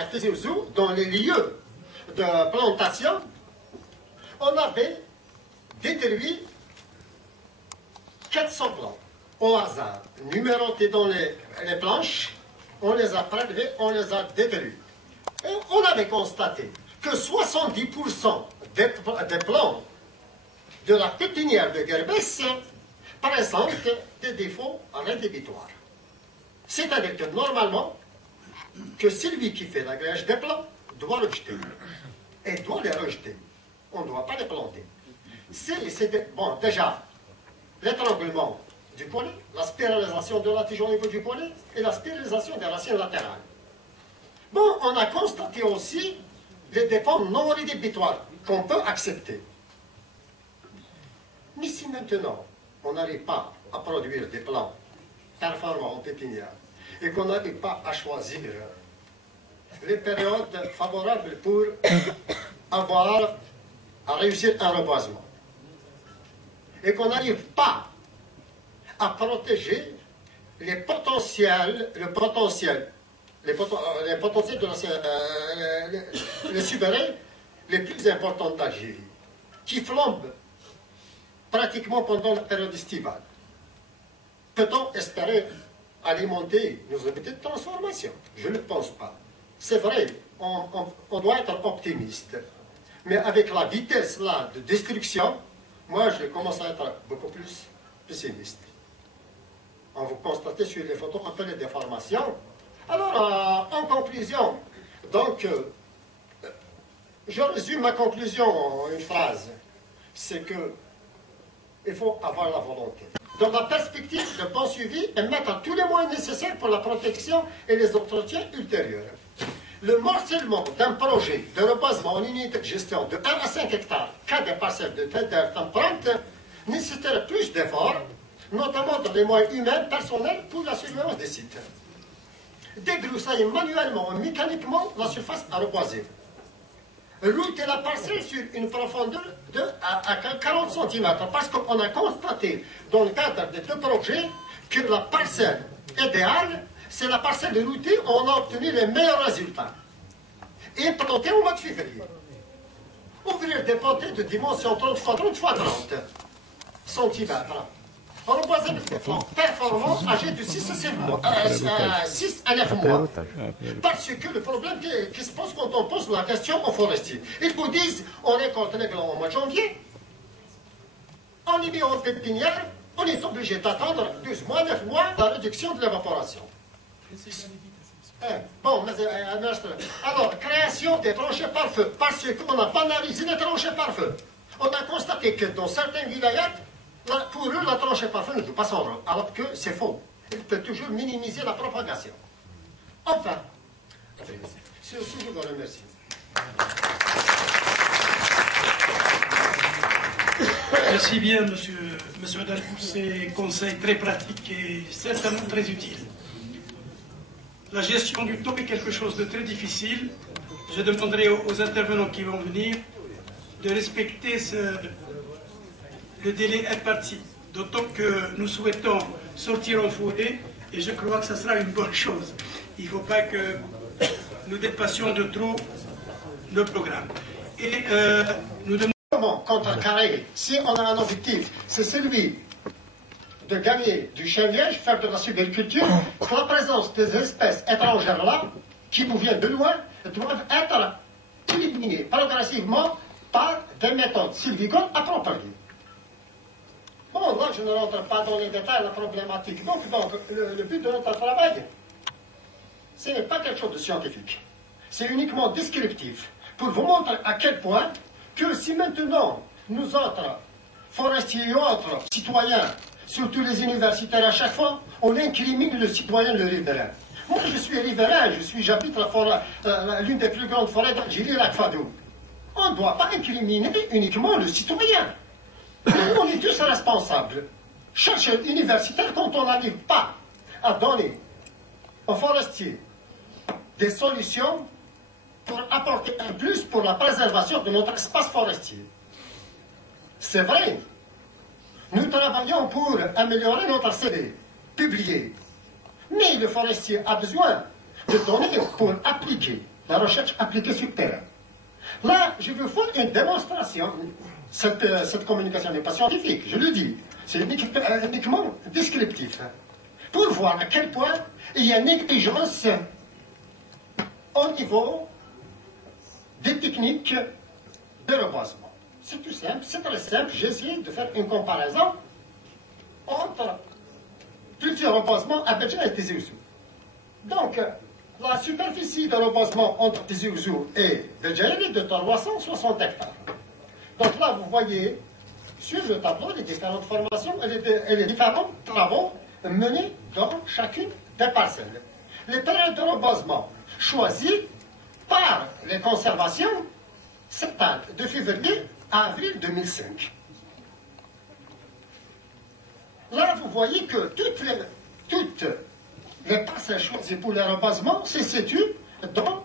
à Tizi Ouzou, dans les lieux de plantation, on avait détruit 400 plants au hasard, numérotés dans les planches, on les a prélevés, on les a détruits. Et on avait constaté que 70% des plants de la pépinière de Gerbès présentent des défauts rédhibitoires. C'est-à-dire que normalement, que celui qui fait l'agrégage des plants doit rejeter. Et doit les rejeter. On ne doit pas les planter. Bon, déjà, l'étranglement du poignet, la spiralisation de la tige au niveau du poignet et la spiralisation des racines latérales. Bon, on a constaté aussi les défauts non rédhibitoires qu'on peut accepter. Mais si maintenant, on n'arrive pas à produire des plants performants en pépinière et qu'on n'arrive pas à choisir les périodes favorables pour à réussir un reboisement, et qu'on n'arrive pas à protéger les potentiels de les subérés les plus importants d'Algérie, qui flambent pratiquement pendant la période estivale. Peut-on espérer alimenter nos unités de transformation? Je ne pense pas. C'est vrai, on doit être optimiste. Mais avec la vitesse là de destruction, moi je commence à être beaucoup plus pessimiste. On vous constatez sur les photos un peu les déformations. Alors, en conclusion, donc, je résume ma conclusion en une phrase. C'est que il faut avoir la volonté. Dans la perspective de bon suivi et mettre tous les moyens nécessaires pour la protection et les entretiens ultérieurs. Le morcellement d'un projet de reboisement en unité de gestion de 1 à 5 hectares, cas des parcelles de terre empreinte, nécessiterait plus d'efforts, notamment dans les moyens humains, personnels, pour la surveillance des sites. Débroussailler manuellement et mécaniquement la surface à reboiser. Router la parcelle sur une profondeur de à 40 cm, parce qu'on a constaté dans le cadre des deux projets que la parcelle idéale, c'est la parcelle de routée où on a obtenu les meilleurs résultats. Et planter au mois de février. Ouvrir des potées de dimension 30 x 30 x 30 cm. Reboiser des plants performants âgés de 6 à 9 mois. Parce que le problème qui se pose quand on pose la question aux forestiers, ils vous disent on récolte les glands au mois de janvier, on les met en pépinière, on est obligé d'attendre 12 mois, 9 mois la réduction de l'évaporation. Bon, alors, création des tranchées par feu, parce qu'on n'a pas analysé les tranchées par feu. On a constaté que dans certains vilayets, pour eux, la tranchée par feu ne joue pas son rôle, alors que c'est faux. Il peut toujours minimiser la propagation. Enfin, c'est aussi, je vous remercie. Merci bien, monsieur Adal, pour ces conseils très pratiques et certainement très utiles. La gestion du temps est quelque chose de très difficile. Je demanderai aux intervenants qui vont venir de respecter le délai imparti. D'autant que nous souhaitons sortir en foulée et je crois que ce sera une bonne chose. Il ne faut pas que nous dépassions de trop le programme. Et nous demandons... Comment contrecarrer, si on a un objectif, c'est celui de gagner du chien-liège, faire de la sylviculture, la présence des espèces étrangères là, qui nous viennent de loin, doivent être éliminées progressivement par des méthodes sylvicoles appropriées. Bon, là, je ne rentre pas dans les détails de la problématique. Donc le but de notre travail, ce n'est pas quelque chose de scientifique. C'est uniquement descriptif, pour vous montrer à quel point que si maintenant, nous autres, forestiers et autres citoyens, surtout les universitaires à chaque fois, on incrimine le citoyen, le riverain. Moi, je suis riverain, j'habite l'une des plus grandes forêts d'Algérie, lac Fadou. On ne doit pas incriminer uniquement le citoyen. On est tous responsables. Chercher universitaire quand on n'arrive pas à donner aux forestiers des solutions pour apporter un plus pour la préservation de notre espace forestier. C'est vrai. Nous travaillons pour améliorer notre CD, publier. Mais le forestier a besoin de données pour appliquer. la recherche appliquée sur le terrain. Là, je vous fais une démonstration. Cette communication n'est pas scientifique, je le dis. C'est uniquement descriptif. Pour voir à quel point il y a négligence au niveau des techniques de reboisement. C'est tout simple, c'est très simple. J'ai essayé de faire une comparaison entre plusieurs reboisements à Béja et Tizi Ouzou. Donc, la superficie de reboisement entre Tizi Ouzou et Béja est de 360 hectares. Donc là, vous voyez sur le tableau les différentes formations et les différents travaux menés dans chacune des parcelles. Les terrains de reboisement choisis par les conservations s'étalent de février à avril 2005. Là, vous voyez que toutes les parcelles choisies pour le reboisement se situent dans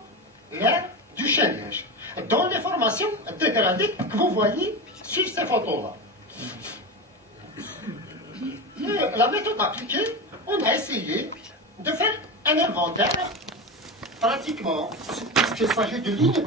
l'aire du chênage, dans les formations dégradées que vous voyez sur ces photos-là. La méthode appliquée, on a essayé de faire un inventaire pratiquement, puisqu'il s'agit de lignes